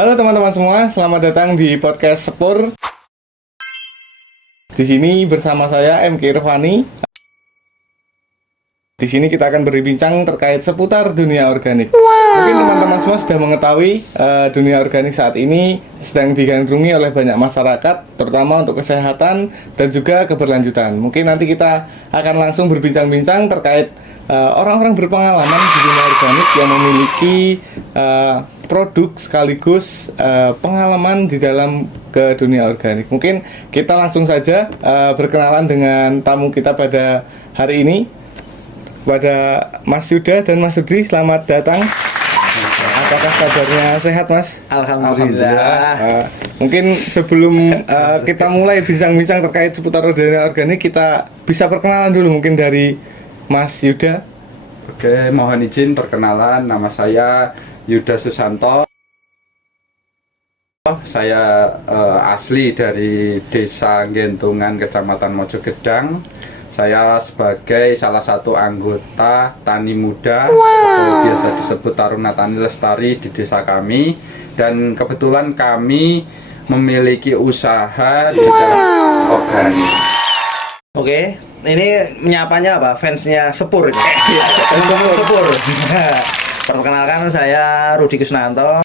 Halo teman-teman semua, selamat datang di podcast Sepur. Di sini bersama saya MK Irfani. Di sini kita akan berbincang terkait seputar dunia organik. Mungkin teman-teman semua sudah mengetahui dunia organik saat ini sedang digandrungi oleh banyak masyarakat, terutama untuk kesehatan dan juga keberlanjutan. Mungkin nanti kita akan langsung berbincang-bincang terkait orang-orang berpengalaman di dunia organik yang memiliki produk sekaligus pengalaman di dalam ke dunia organik. Mungkin kita langsung saja berkenalan dengan tamu kita pada hari ini, pada Mas Yuda dan Mas Rudi. Selamat datang. Apakah kabarnya sehat, Mas? Alhamdulillah. Mungkin sebelum kita mulai bincang-bincang terkait seputar dunia organik, kita bisa perkenalan dulu mungkin dari Mas Yuda. Oke, mohon izin perkenalan, nama saya Yuda Susanto. Saya asli dari Desa Gentungan, Kecamatan Mojogedang. Saya sebagai salah satu anggota tani muda atau biasa disebut Taruna Tani Lestari di desa kami. Dan kebetulan kami memiliki usaha di dalam organik. Oke, ini menyapanya apa? Fansnya Sepur. Sepur. Perkenalkan, saya Rudi Kusnanto.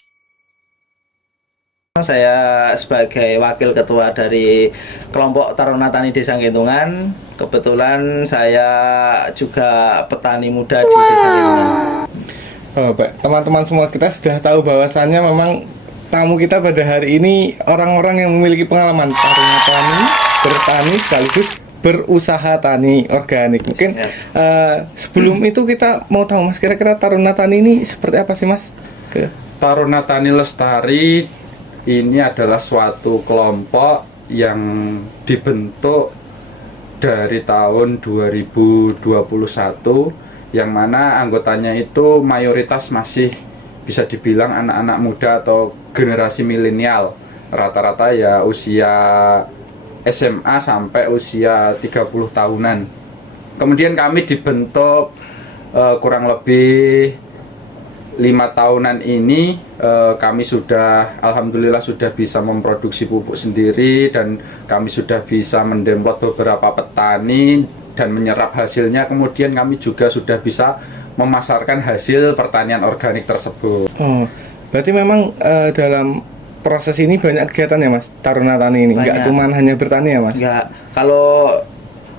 Saya sebagai wakil ketua dari kelompok Taruna Tani Desa Gentungan. Kebetulan saya juga petani muda di Desa Gentungan. Oh, Pak. Teman-teman semua kita sudah tahu bahwasannya memang tamu kita pada hari ini orang-orang yang memiliki pengalaman taruna tani, bertani sekaligus berusaha tani organik. Mungkin sebelum itu kita mau tahu, Mas, kira-kira Taruna Tani ini seperti apa sih, Mas? Taruna Tani Lestari ini adalah suatu kelompok yang dibentuk dari tahun 2021, yang mana anggotanya itu mayoritas masih bisa dibilang anak-anak muda atau generasi milenial. Rata-rata ya usia SMA sampai usia 30 tahunan. Kemudian kami dibentuk kurang lebih 5 tahunan ini. Kami sudah, alhamdulillah, sudah bisa memproduksi pupuk sendiri, dan kami sudah bisa mendemplot beberapa petani dan menyerap hasilnya. Kemudian kami juga sudah bisa memasarkan hasil pertanian organik tersebut. Oh, berarti memang dalam proses ini banyak kegiatan ya, Mas, Taruna Tani ini? Nggak cuma hanya bertani ya, Mas? Enggak. Kalau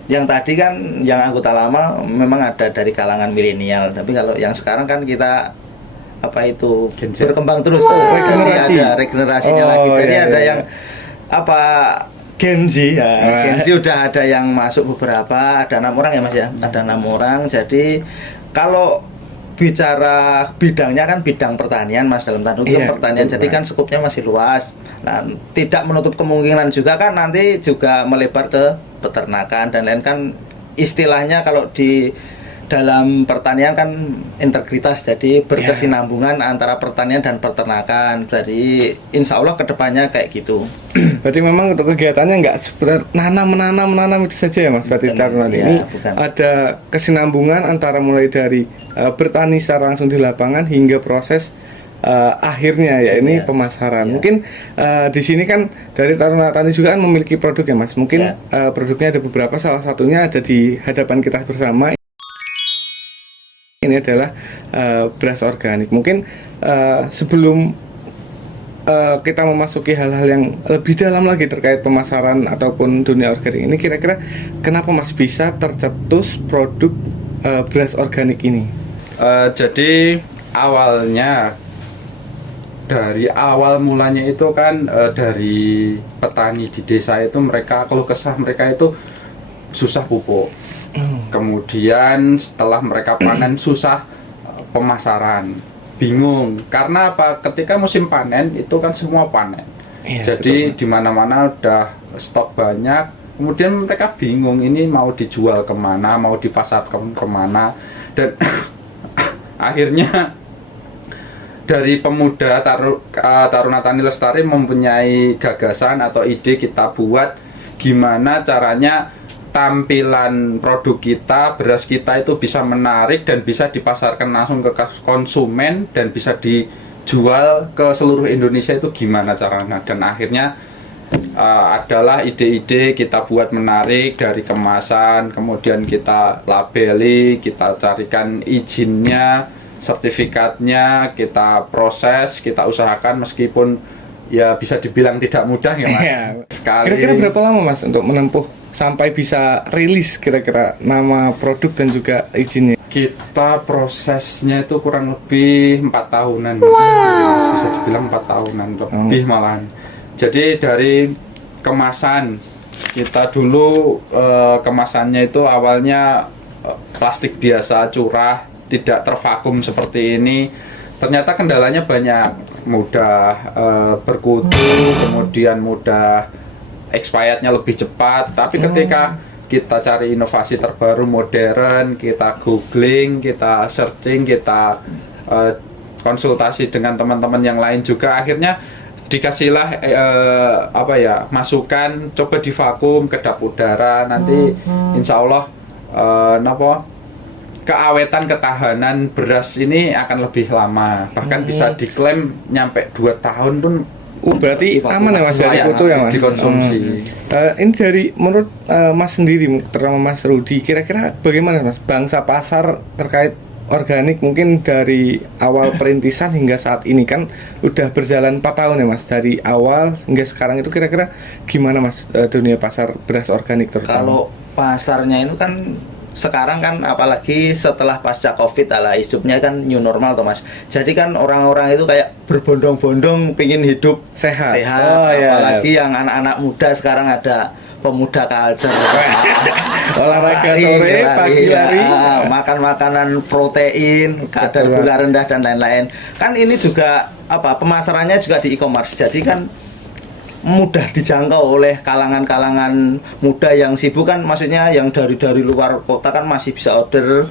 yang tadi kan yang anggota lama memang ada dari kalangan milenial, tapi kalau yang sekarang kan kita berkembang terus, regenerasi. Jadi ada regenerasinya lagi. Jadi ada yang Gen Z ya. Gen Z udah ada yang masuk beberapa, ada 6 orang ya, Mas ya. Ada 6 orang. Jadi kalau bicara bidangnya kan bidang pertanian, Mas, dalam tanda kutip pertanian. Jadi kan skupnya masih luas. Nah, tidak menutup kemungkinan juga kan nanti juga melebar ke peternakan dan lain. Kan istilahnya kalau di dalam pertanian kan integritas, jadi berkesinambungan antara pertanian dan peternakan. Jadi insya Allah kedepannya kayak gitu. Berarti memang untuk kegiatannya nggak seperti menanam itu saja ya, Mas? Berarti Taruna ini ada kesinambungan antara mulai dari bertani secara langsung di lapangan hingga proses akhirnya ya ini pemasaran. Mungkin di sini kan dari Taruna Tani juga kan memiliki produk ya, Mas. Mungkin produknya ada beberapa, salah satunya ada di hadapan kita bersama. Ini adalah beras organik. Mungkin sebelum kita memasuki hal-hal yang lebih dalam lagi terkait pemasaran ataupun dunia organik ini, kira-kira kenapa, Mas, bisa tercetus produk beras organik ini? Jadi awalnya, dari awal mulanya itu kan dari petani di desa itu, mereka keluh kesah mereka itu susah pupuk. Kemudian setelah mereka panen susah pemasaran, bingung karena apa? Ketika musim panen itu kan semua panen, jadi di mana-mana udah stok banyak. Kemudian mereka bingung ini mau dijual kemana, mau dipasarkan kemana, dan akhirnya dari pemuda Taruna Tani Lestari mempunyai gagasan atau ide, kita buat gimana caranya tampilan produk kita, beras kita itu bisa menarik dan bisa dipasarkan langsung ke konsumen dan bisa jual ke seluruh Indonesia itu gimana caranya, dan akhirnya adalah ide-ide kita buat menarik dari kemasan, kemudian kita labeli, kita carikan izinnya, sertifikatnya, kita proses, kita usahakan, meskipun ya bisa dibilang tidak mudah ya Mas. Iya. Sekali. Kira-kira berapa lama Mas untuk menempuh sampai bisa rilis kira-kira nama produk dan juga izinnya? Kita prosesnya itu kurang lebih 4 tahunan. Bisa dibilang 4 tahunan lebih malahan. Jadi dari kemasan, kita dulu kemasannya itu awalnya plastik biasa, curah, tidak tervakum seperti ini. Ternyata kendalanya banyak, mudah berkutu, kemudian mudah expirednya lebih cepat. Tapi ketika kita cari inovasi terbaru, modern, kita googling, kita searching, kita konsultasi dengan teman-teman yang lain juga, akhirnya dikasihlah masukan, coba divakum, kedap udara, nanti insya Allah keawetan, ketahanan beras ini akan lebih lama, bahkan bisa diklaim nyampe 2 tahun pun. Berarti aman ya Mas dari kutu ya Mas? Dikonsumsi. Ini dari menurut Mas sendiri, terutama Mas Rudi, kira-kira bagaimana Mas bangsa pasar terkait organik mungkin dari awal perintisan hingga saat ini, kan udah berjalan 4 tahun ya Mas, dari awal hingga sekarang itu kira-kira gimana Mas dunia pasar beras organik terutama? Kalau pasarnya itu kan sekarang kan apalagi setelah pasca Covid ala hidupnya kan new normal toh Mas. Jadi kan orang-orang itu kayak berbondong-bondong pingin hidup Sehat. Apalagi yang anak-anak muda sekarang ada pemuda culture. Olahraga sore, pagi lari, makan makanan protein, kadar gula rendah dan lain-lain. Kan ini juga pemasarannya juga di e-commerce. Jadi kan mudah dijangkau oleh kalangan-kalangan muda yang sibuk, kan maksudnya yang dari luar kota kan masih bisa order.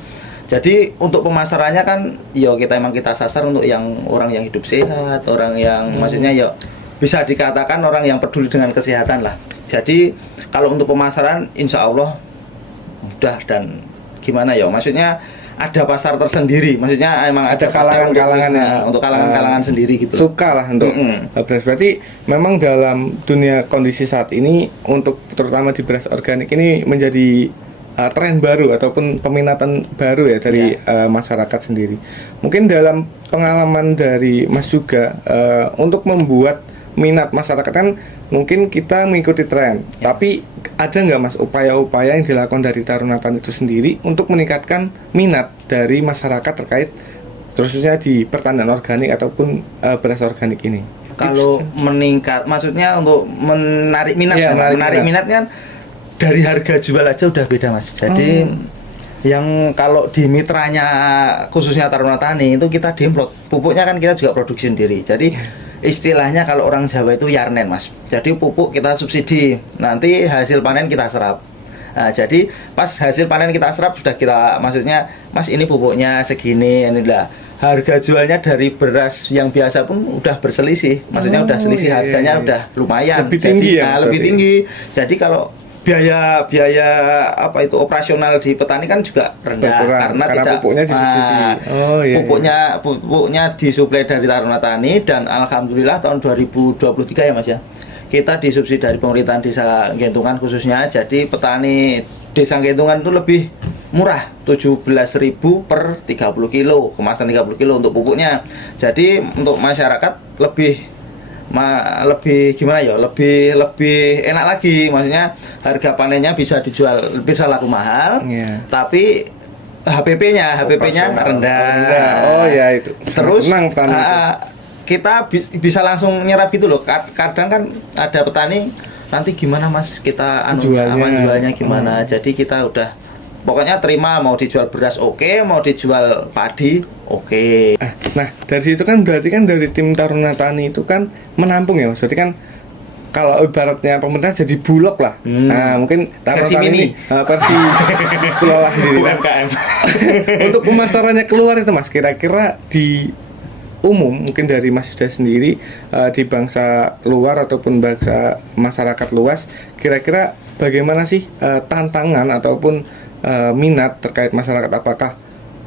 Jadi untuk pemasarannya kan kita sasar untuk yang orang yang hidup sehat, orang yang maksudnya bisa dikatakan orang yang peduli dengan kesehatan lah. Jadi kalau untuk pemasaran insya Allah mudah, dan gimana maksudnya ada pasar tersendiri, maksudnya emang ada kalangan-kalangannya untuk kalangan-kalangan sendiri gitu. Suka lah untuk beras. Berarti memang dalam dunia kondisi saat ini untuk terutama di beras organik ini menjadi tren baru ataupun peminatan baru ya dari masyarakat sendiri. Mungkin dalam pengalaman dari Mas juga untuk membuat minat masyarakat, kan mungkin kita mengikuti tren, tapi ada nggak Mas upaya-upaya yang dilakukan dari Taruna Tani itu sendiri untuk meningkatkan minat dari masyarakat terkait khususnya di pertanian organik ataupun beras organik ini? Kalau meningkat, maksudnya untuk menarik minat, menarik minatnya dari harga jual aja udah beda Mas. Jadi yang kalau di mitranya khususnya Taruna Tani itu kita diimplot, pupuknya kan kita juga produksi sendiri. Jadi istilahnya kalau orang Jawa itu yarnen Mas. Jadi pupuk kita subsidi, nanti hasil panen kita serap. Nah, jadi pas hasil panen kita serap sudah kita, maksudnya Mas ini pupuknya segini, inilah harga jualnya dari beras yang biasa pun udah berselisih. Maksudnya udah selisih harganya udah lumayan. Lebih tinggi lebih tinggi. Jadi kalau biaya operasional di petani kan juga rendah karena tidak pupuknya disubsidi. Pupuknya disuplai dari Taruna Tani, dan alhamdulillah tahun 2023 ya Mas ya, kita disubsidi dari pemerintahan Desa Gentungan khususnya. Jadi petani Desa Gentungan itu lebih murah, 17.000 per 30 kilo, kemasan 30 kilo untuk pupuknya. Jadi untuk masyarakat lebih gimana lebih enak lagi, maksudnya harga panennya bisa dijual, bisa laku mahal, tapi HPP-nya rendah. Itu terus senang petani kita bisa langsung nyerap gitu loh. Kadang kan ada petani nanti gimana Mas kita jualnya gimana. Jadi kita udah pokoknya terima, mau dijual beras oke, mau dijual padi oke. Nah dari situ kan berarti kan dari tim Taruna Tani itu kan menampung ya Mas. Berarti kan kalau ibaratnya pemerintah jadi bulog lah. Nah mungkin Taruna Tani ini versi kelola sendiri UMKM. Untuk pemasarannya keluar itu Mas, kira-kira di umum mungkin dari Mas Yuda sendiri di bangsa luar ataupun bangsa masyarakat luas, kira-kira bagaimana sih tantangan ataupun minat terkait masyarakat? Apakah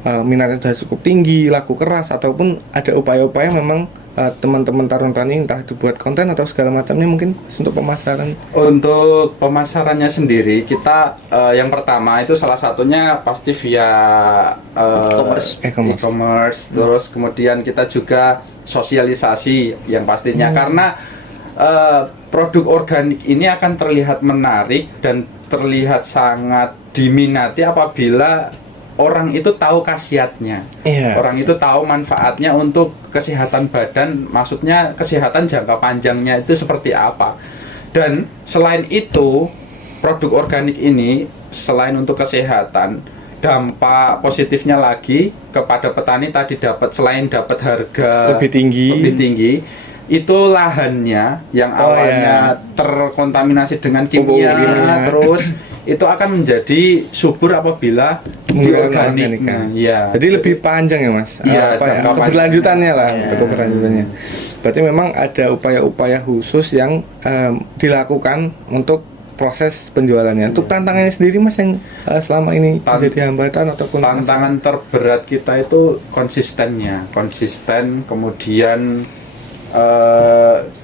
minatnya sudah cukup tinggi, laku keras, ataupun ada upaya-upaya memang teman-teman tarung tani entah itu buat konten atau segala macamnya mungkin untuk pemasaran? Untuk pemasarannya sendiri kita yang pertama itu salah satunya pasti via e-commerce. Terus kemudian kita juga sosialisasi yang pastinya karena produk organik ini akan terlihat menarik dan terlihat sangat diminati apabila orang itu tahu khasiatnya. Orang itu tahu manfaatnya untuk kesehatan badan, maksudnya kesehatan jangka panjangnya itu seperti apa. Dan selain itu, produk organik ini selain untuk kesehatan, dampak positifnya lagi kepada petani tadi selain dapat harga lebih tinggi, itu lahannya yang awalnya terkontaminasi dengan kimia, terus itu akan menjadi subur apabila diorganik. Jadi lebih panjang ya Mas. Keberlanjutannya lah, keberlanjutannya. Berarti memang ada upaya-upaya khusus yang dilakukan untuk proses penjualannya. Untuk tantangannya sendiri Mas yang selama ini menjadi hambatan ataupun tantangan terberat kita itu konsisten, kemudian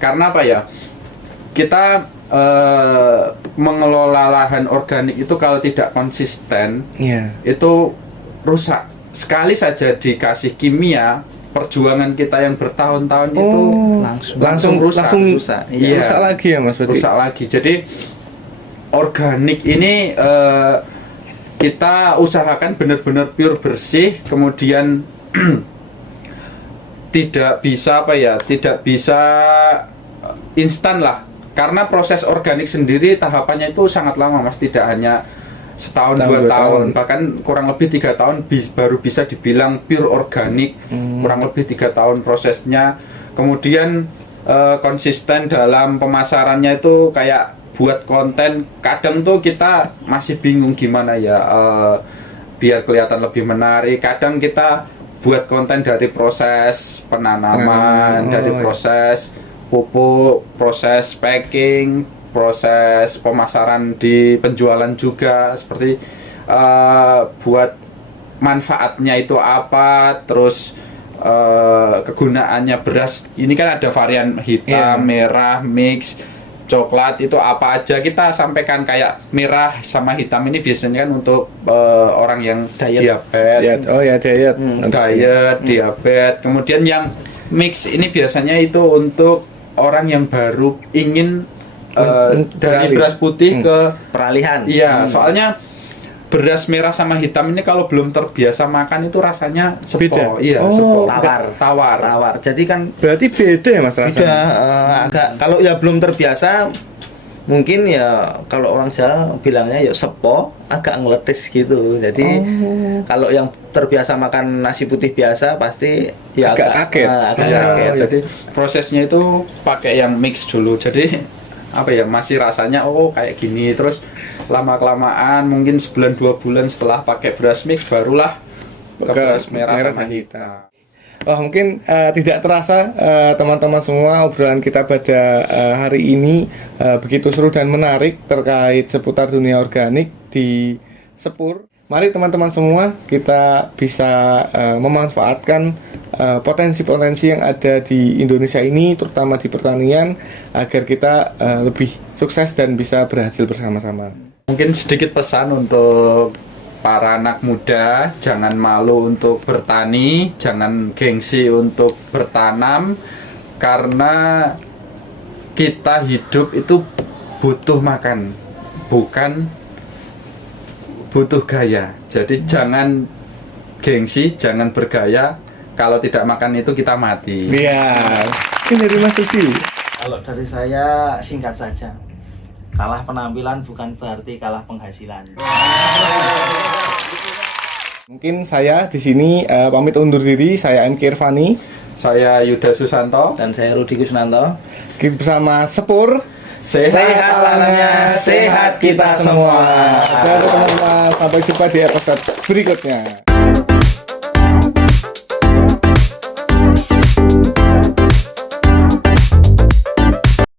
karena apa ya, kita mengelola lahan organik itu kalau tidak konsisten itu rusak. Sekali saja dikasih kimia, perjuangan kita yang bertahun-tahun itu langsung rusak. Rusak lagi ya Mas. Rusak lagi. Jadi organik ini kita usahakan benar-benar pure bersih, kemudian tidak bisa instan lah, karena proses organik sendiri tahapannya itu sangat lama Mas, tidak hanya setahun 2 tahun, bahkan kurang lebih 3 tahun baru bisa dibilang pure organik. Kurang lebih 3 tahun prosesnya. Kemudian konsisten dalam pemasarannya itu kayak buat konten, kadang tuh kita masih bingung gimana ya biar kelihatan lebih menarik. Kadang kita buat konten dari proses penanaman, dari proses pupuk, proses packing, proses pemasaran di penjualan juga, seperti buat manfaatnya itu apa, terus kegunaannya beras ini kan ada varian hitam, merah, mix, coklat, itu apa aja kita sampaikan. Kayak merah sama hitam ini biasanya kan untuk orang yang diabetes, diabetes. Kemudian yang mix ini biasanya itu untuk orang yang baru ingin dari beras putih ke peralihan. Iya, soalnya beras merah sama hitam ini kalau belum terbiasa makan itu rasanya sepo. Iya, sepo. Tawar. Jadi kan berarti beda ya Mas rasanya. Agak kalau ya belum terbiasa, mungkin ya kalau orang Jawa bilangnya ya sepo, agak ngeletis gitu. Jadi kalau yang terbiasa makan nasi putih biasa pasti ya agak kaget. Jadi prosesnya itu pakai yang mix dulu. Jadi apa ya, masih rasanya kayak gini, terus lama kelamaan mungkin 1-2 bulan setelah pakai beras mix barulah ke beras merah sama hitam. Mungkin tidak terasa teman-teman semua, obrolan kita pada hari ini begitu seru dan menarik terkait seputar dunia organik di Sepur. Mari teman-teman semua kita bisa memanfaatkan potensi-potensi yang ada di Indonesia ini, terutama di pertanian, agar kita lebih sukses dan bisa berhasil bersama-sama. Mungkin sedikit pesan untuk para anak muda, jangan malu untuk bertani, jangan gengsi untuk bertanam, karena kita hidup itu butuh makan, bukan butuh gaya. Jadi jangan gengsi, jangan bergaya, kalau tidak makan itu kita mati. Iya, ini dari Mas Suci. Kalau dari saya singkat saja, kalah penampilan bukan berarti kalah penghasilan. Mungkin saya di sini pamit undur diri. Saya MK Irvani, saya Yuda Susanto, dan saya Rudi Kusnanto. Kita bersama Sepur. Sehat alamnya, sehat kita semua. Teman-teman, sampai jumpa di episode berikutnya.